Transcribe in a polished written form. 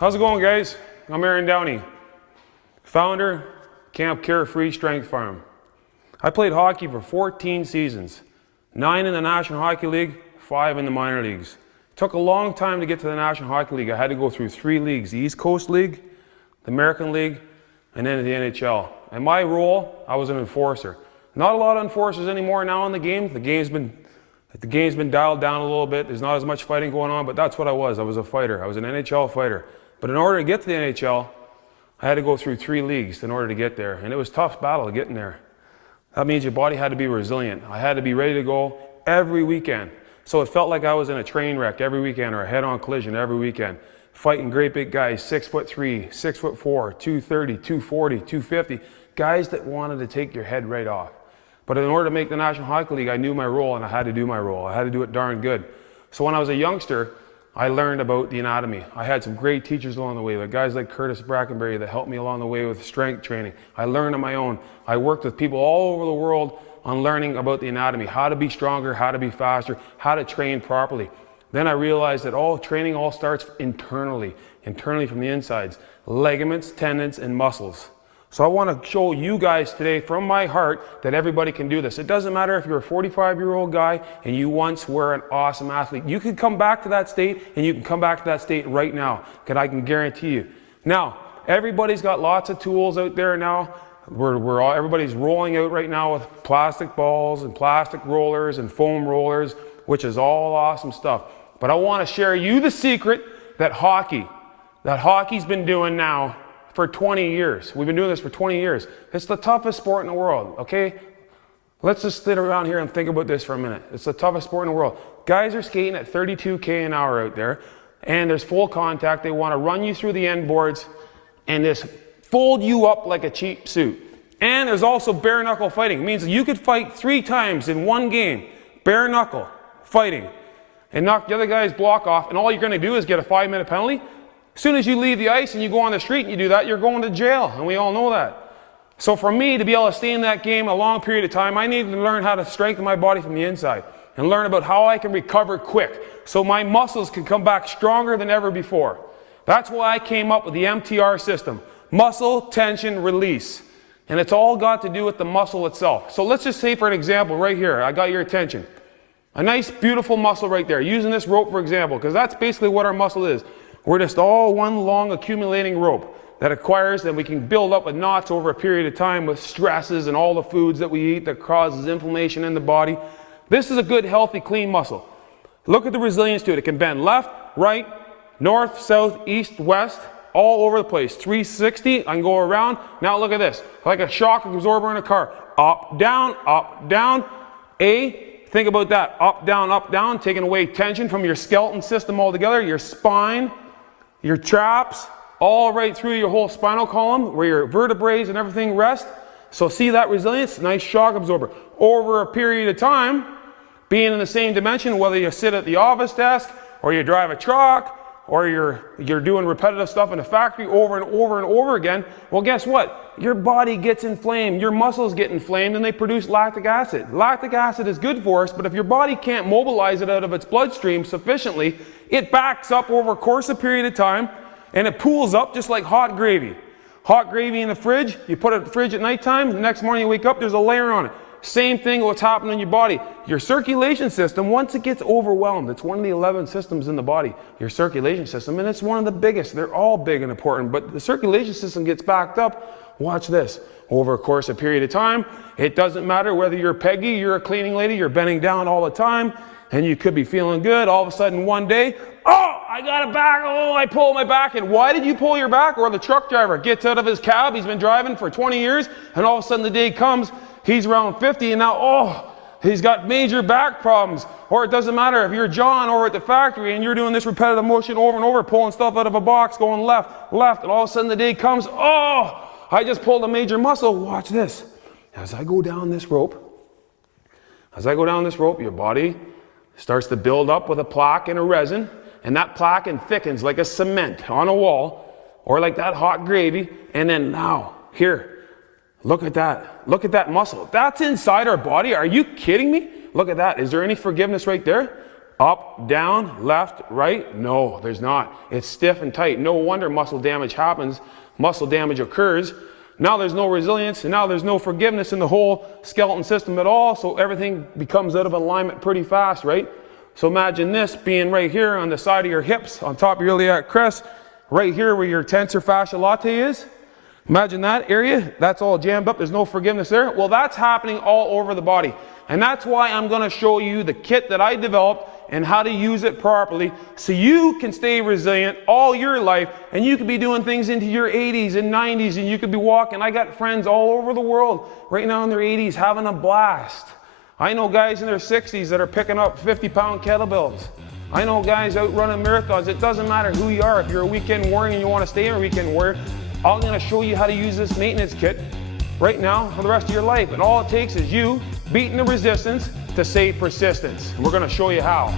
How's it going, guys? I'm Downey, founder, Camp Carefree Strength Farm. I played hockey for 14 seasons, 9 in the National Hockey League, 5 in the minor leagues. It took a long time to get to the National Hockey League. I had to go through 3 leagues, the East Coast League, the American League, and then the NHL. And my role, I was an enforcer. Not a lot of enforcers anymore now in the game. The game's been dialed down a little bit. There's not as much fighting going on, but that's what I was. I was a fighter. I was an NHL fighter. But in order to get to the NHL, I had to go through 3 leagues in order to get there. And it was a tough battle getting there. That means your body had to be resilient. I had to be ready to go every weekend. So it felt like I was in a train wreck every weekend or a head-on collision every weekend. Fighting great big guys, 6'3", 6'4", 230, 240, 250. Guys that wanted to take your head right off. But in order to make the National Hockey League, I knew my role and I had to do my role. I had to do it darn good. So when I was a youngster, I learned about the anatomy. I had some great teachers along the way, like guys like Curtis Brackenberry that helped me along the way with strength training. I learned on my own. I worked with people all over the world on learning about the anatomy, how to be stronger, how to be faster, how to train properly. Then I realized that training all starts internally from the insides, ligaments, tendons, and muscles. So I want to show you guys today from my heart that everybody can do this. It doesn't matter if you're a 45-year-old guy and you once were an awesome athlete. You can come back to that state and you can come back to that state right now, because I can guarantee you. Now, everybody's got lots of tools out there now. Everybody's rolling out right now with plastic balls and plastic rollers and foam rollers, which is all awesome stuff. But I want to share you the secret that hockey's been doing now for 20 years. We've been doing this for 20 years. It's the toughest sport in the world, okay? Let's just sit around here and think about this for a minute. It's the toughest sport in the world. Guys are skating at 32K an hour out there, and there's full contact. They want to run you through the end boards and just fold you up like a cheap suit. And there's also bare knuckle fighting. It means you could fight 3 times in one game, bare knuckle fighting, and knock the other guy's block off, and all you're going to do is get a 5-minute penalty. As soon as you leave the ice and you go on the street and you do that, you're going to jail, and we all know that. So for me to be able to stay in that game a long period of time, I needed to learn how to strengthen my body from the inside and learn about how I can recover quick so my muscles can come back stronger than ever before. That's why I came up with the MTR system, muscle tension release. And it's all got to do with the muscle itself. So let's just say, for an example, right here, I got your attention. A nice, beautiful muscle right there. Using this rope, for example, because that's basically what our muscle is. We're just all one long accumulating rope that acquires, and we can build up with knots over a period of time with stresses and all the foods that we eat that causes inflammation in the body. This is a good, healthy, clean muscle. Look at the resilience to it. It can bend left, right, north, south, east, west, all over the place. 360, I can go around. Now look at this, like a shock absorber in a car. Up, down, think about that, up, down, taking away tension from your skeleton system altogether, your spine, your traps, all right through your whole spinal column where your vertebrae and everything rest. So see that resilience? Nice shock absorber. Over a period of time, being in the same dimension, whether you sit at the office desk or you drive a truck or you're doing repetitive stuff in a factory over and over again, well, guess what? Your body gets inflamed, your muscles get inflamed, and they produce lactic acid. Lactic acid is good for us, but if your body can't mobilize it out of its bloodstream sufficiently, it backs up over a course of period of time, and it pools up just like hot gravy. Hot gravy in the fridge, you put it in the fridge at nighttime, the next morning you wake up, there's a layer on it. Same thing what's happening in your body. Your circulation system, once it gets overwhelmed, it's one of the 11 systems in the body, your circulation system, and it's one of the biggest. They're all big and important, but the circulation system gets backed up, watch this, over a course of period of time. It doesn't matter whether you're Peggy, you're a cleaning lady, you're bending down all the time, and you could be feeling good. All of a sudden one day, I got a back, I pulled my back. And why did you pull your back? Or the truck driver gets out of his cab, he's been driving for 20 years, and all of a sudden the day comes, he's around 50, and now, he's got major back problems. Or it doesn't matter if you're John over at the factory and you're doing this repetitive motion over and over, pulling stuff out of a box, going left, and all of a sudden the day comes, I just pulled a major muscle. Watch this. As I go down this rope, your body starts to build up with a plaque and a resin, and that plaque thickens like a cement on a wall, or like that hot gravy, and then now, here, look at that muscle. That's inside our body. Are you kidding me? Look at that. Is there any forgiveness right there? Up, down, left, right? No, there's not. It's stiff and tight. No wonder muscle damage happens, muscle damage occurs. Now there's no resilience, and now there's no forgiveness in the whole skeleton system at all, so everything becomes out of alignment pretty fast, right? So imagine this being right here on the side of your hips, on top of your iliac crest, right here where your tensor fascia latae is. Imagine that area, that's all jammed up, there's no forgiveness there. Well, that's happening all over the body. And that's why I'm gonna show you the kit that I developed and how to use it properly so you can stay resilient all your life, and you could be doing things into your 80s and 90s, and you could be walking. I got friends all over the world right now in their 80s having a blast. I know guys in their 60s that are picking up 50-pound kettlebells. I know guys out running marathons. It doesn't matter who you are. If you're a weekend warrior and you want to stay a weekend warrior, I'm going to show you how to use this maintenance kit right now for the rest of your life. And all it takes is you beating the resistance to save persistence. And we're going to show you how.